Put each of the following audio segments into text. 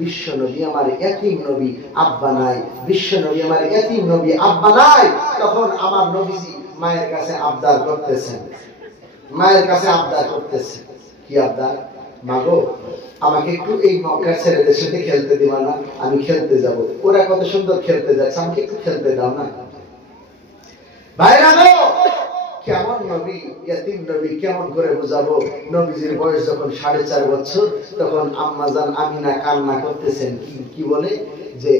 বিশ্ব নবী আমার এতিম নবী, আব্বা নাই। বিশ্ব নবী আমার এতিম নবী, আব্বা নাই। তখন আমার নবীজি মায়ের কাছে আবদার করতেছেন, মায়ের কাছে আবদার করতেছেন। কি আবদার? মাগো, আমাকে একটু এই মক্কার ছেলেদের সাথে খেলতে দিবা না? আমি খেলতে যাব। ওরা কত সুন্দর খেলতে যাচ্ছে, আমাকে একটু খেলতে দাও না। ভাইরা গো, কেমন নবী, ইয়াতিম নবী, কেমন করে বোঝাবো? নবীজির বয়স যখন 4.5 বছর, তখন আম্মাজান আমিনা কান্না করতেছেন। কি বলে যে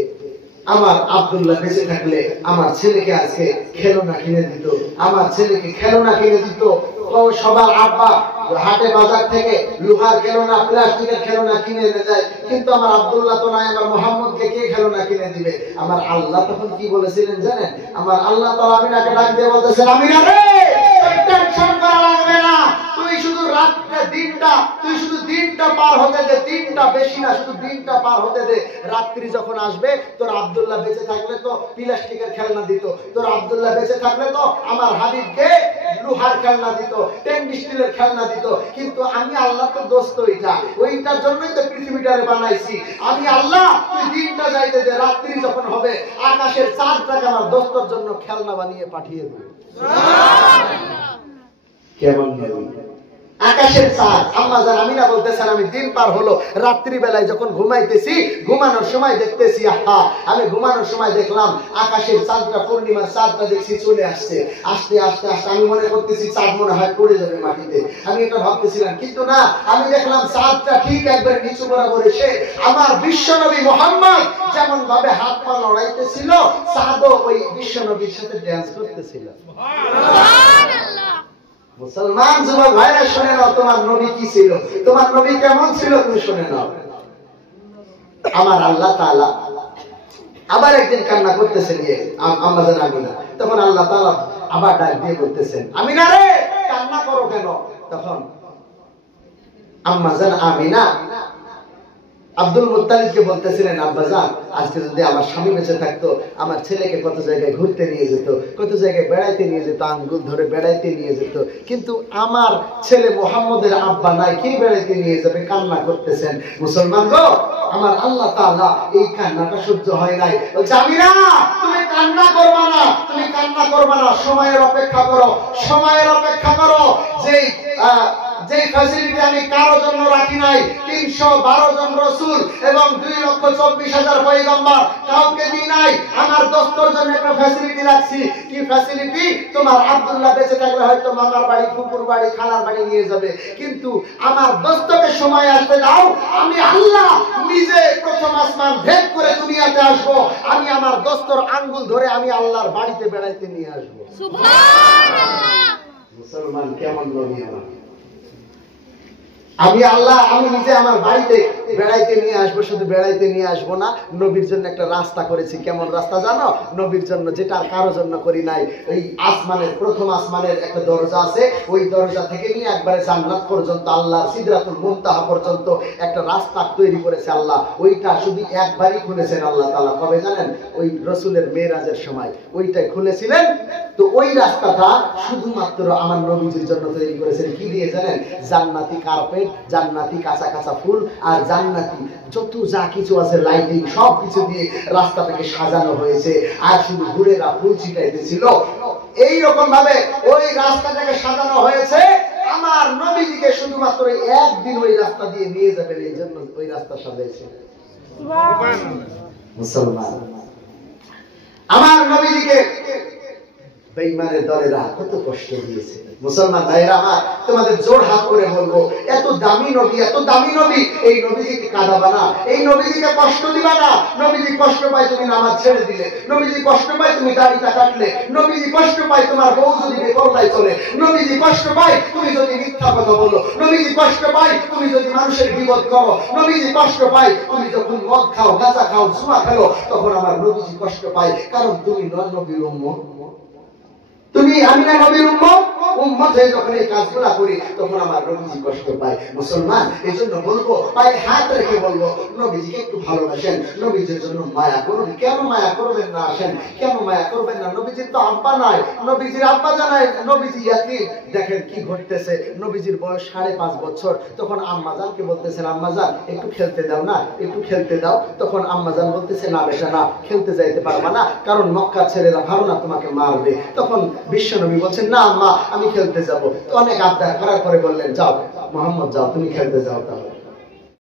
আমার আব্দুল্লাহ বেঁচে থাকলে আমার ছেলেকে আজকে খেলনা কিনে দিত, আমার ছেলেকে খেলনা কিনে দিত। সবার আব্বা হাটে বাজার থেকে লোহার খেলনা, প্লাস্টিকের খেলনা কিনে এনে যায়, কিন্তু আমার আব্দুল্লাহ তো নাই, আমার মোহাম্মদকে কে খেলনা কিনে দিবে? আমার আল্লাহ তখন কি বলেছিলেন জানেন? আমার আল্লাহ তাআলা আমিনাকে ডাক দিয়ে বলতেছেন, আমিনা রে, টেনশন করা লাগবে না, তুই শুধু রাতটা দিনটা, তুই শুধু দিনটা পার হতে দে, দিনটা বেশি না, শুধু দিনটা পার হতে দে। রাত্রি যখন আসবে, তোর আব্দুল্লাহ বেঁচে থাকলে তো প্লাস্টিকের খেলনা দিত, তোর আব্দুল্লাহ বেঁচে থাকলে তো আমার হাবিবকে লোহার খেলনা দিত, স্টেনলেস স্টিলের খেলনা দিত। কিন্তু আমি আল্লাহ তো দোস্ত, ওইটার জন্যই তো পৃথিবীটারে বানাইছি। আমি আল্লাহ, তুই দিনটা যাইতে দে, রাত্রি যখন হবে আকাশের চাঁদটাকে আমার দোস্তর জন্য খেলনা বানিয়ে পাঠিয়ে দেব। কেমন নবী, আকাশের চাঁদ। আম্মাজান আমিনা বলতেছেন, আমি দিন পার হলো, রাত্রি বেলায় যখন ঘুমাইতেছি, ঘুমানোর সময় দেখতেছি, আহা, আমি ঘুমানোর সময় দেখলাম আকাশের চাঁদটা, পূর্ণিমার চাঁদটা দেখছি চলে আসছে, আস্তে আস্তে আস্তে। আমি মনে করতেছি চাঁদ মনে হয় পড়ে যাবে মাটিতে, আমি এটা ভাবতেছিলাম। কিন্তু না, আমি দেখলাম চাঁদটা ঠিক একবার নিচু বরাবর এসে আমার বিশ্বনবী মুহাম্মদ যেমন ভাবে হাত পা লড়াইতেছিল, চাঁদও ওই বিশ্বনবীর সাথে ড্যান্স করতেছিল। সুবহানাল্লাহ। মুসলমান যুবক ভাইরা, শুনে নাও, তোমার নবী কি ছিল, তোমার নবী কেমন ছিল, তুমি শুনে নাও। আমার আল্লাহ তাআলা আবার একদিন কান্না করতেছেন আম্মাজান আমিনা। তখন আল্লাহ তাআলা আবার ডাক দিয়ে বলতেছেন, আমিনা রে, কান্না করো কেন? তখন আম্মাজান আমিনা আব্দুল মুত্তালিবকে বলতেছিলেন, আব্বাজান, আজকে যদি আমার স্বামী বেঁচে থাকতো, আমার ছেলেকে কত জায়গায় ঘুরতে নিয়ে যেত, কত জায়গায় বেড়াইতে নিয়ে যেত, আঙ্গুল ধরে বেড়াইতে নিয়ে যেত। কিন্তু আমার ছেলে মুহাম্মদের আব্বা নাই, কি বেড়াইতে নিয়ে যাবে? কান্না করতেছেন। মুসলমান গো, আমার আল্লাহ তাআলা এই কান্নাটা সহ্য হয় নাই। বলছে, আমিনা, তুমি কান্না করবা না, তুমি কান্না করবা না, সময়ের অপেক্ষা করো, সময়ের অপেক্ষা করো। যে ফ্যাসিলিটি আমি কারো জন্য রাখি নাই, 312 জন রাসূল এবং 2,24,000 পয়গম্বর, কাউকে দিই নাই। আমার দোস্তর জন্য একটা ফ্যাসিলিটি রাখছি। কি ফ্যাসিলিটি? তোমার আব্দুল্লাহ বেঁচে থাকলে হয়তো মামার বাড়ি, ফুপুর বাড়ি, খালার বাড়ি নিয়ে যাবে, কিন্তু আমার দোস্তকে সময় আসতে দাও। আমি আল্লাহ নিজে প্রথম আসমান ভেদ করে দুনিয়াতে আসবো, আমি আমার দোস্তর আঙ্গুল ধরে আমি আল্লাহর বাড়িতে বেড়াইতে নিয়ে আসবো। সুবহানাল্লাহ। মুসলমান কেমন নবী আমার! আমি আল্লাহ, আমি নিজে আমার বাড়িতে বেড়াইতে নিয়ে আসবো। শুধু বেড়াইতে নিয়ে আসবো না, নবীর জন্য একটা রাস্তা করেছি। কেমন রাস্তা জানো? নবীর জন্য, যেটা আর কারোর জন্য করি নাই। এই আসমানের, প্রথম আসমানের একটা দরজা আছে, ওই দরজা থেকে নিয়ে একবারে জান্নাত পর্যন্ত, আল্লাহ সিদরাতুল মুনতাহা পর্যন্ত একটা রাস্তা তৈরি করেছে আল্লাহ। ওইটা শুধু একবারই খুলেছেন আল্লাহ তাআলা। কবে জানেন? ওই রাসূলের মেরাজের সময় ওইটাই খুলেছিলেন। তো ওই রাস্তাটা শুধুমাত্র আমার নবীজির জন্য তৈরি করেছেন। কি দিয়ে জানেন? জান্নাতি কার্পেট, জান্নাতি কাঁচা কাঁচা ফুল, আর জান্নাতি যত যা কিছু আছে, লাইটিং, সব কিছু দিয়ে রাস্তাটাকে সাজানো হয়েছে। আর শুধু ঘুরেরা ফুল ছিটাইতেছিল। এইরকম ভাবে ওই রাস্তাটাকে সাজানো হয়েছে। আমার নবীজিকে শুধুমাত্র একদিন ওই রাস্তা দিয়ে নিয়ে যাবেন, এই জন্য ওই রাস্তা সাজাইছে। মুসলমান, আমার নবীজিকে বেঈমানের দলেরা কত কষ্ট দিয়েছে। মুসলমান ভাইরা আমার, তোমাদের জোর হাত করে বলবো, এত দামি নবী, এত দামি নবী, এই নবীজিকে কাঁদাবা না, এই নবীজিকে কষ্ট দিবা না। নবীজি কষ্ট পায় তুমি নামাজ ছেড়ে দিলে, নবীজি কষ্ট পায় তুমি দাড়িটা কাটলে, নবীজি কষ্ট পায় তোমার বউ যদি বেপরদায় চলে, নবীজি কষ্ট পায় তুমি যদি মিথ্যা কথা বলো, নবীজি কষ্ট পায় তুমি যদি মানুষের বিপদ করো, নবীজি কষ্ট পায় তুমি যখন মদ খাও, গাঁজা খাও, জুয়া খেলো, তখন আমার নবীজি কষ্ট পায়। কারণ তুমি নবীর উম্মত, তুমি আমিনা নবীর উম্মত, উম্মত হয়ে যখন এই কাজগুলা করি তখন আমার নবীজি কষ্ট পায়। মুসলমান এই জন্য বলবো, পায়ে হাত রেখে বলবো, নবীজিকে একটু ভালোবাসেন, নবীজির জন্য মায়া করুন। কেন মায়া করবেন না? আসেন, কেন মায়া করবেন না? নবীজির তো আব্বা নাই, নবীজির আব্বা জানাই, নবীজি ইয়াতীম। দেখেন কি ঘটতেছে, নবীজির বয়স 5.5 বছর, তখন আম্মাজানকে বলতেছেন, আম্মাজান একটু খেলতে দাও না, একটু খেলতে দাও। তখন আম্মাজান বলতেছে, না বেটা না, খেলতে যাইতে পারবা না, কারণ মক্কার ছেলেরা ভালো না, তোমাকে মারবে। তখন বিশ্বনবী বলছেন, না আম্মা আমি খেলতে যাব। তো অনেক আবদার করার পরে বললেন, যাও মোহাম্মদ যাও, তুমি খেলতে যাও। তাহলে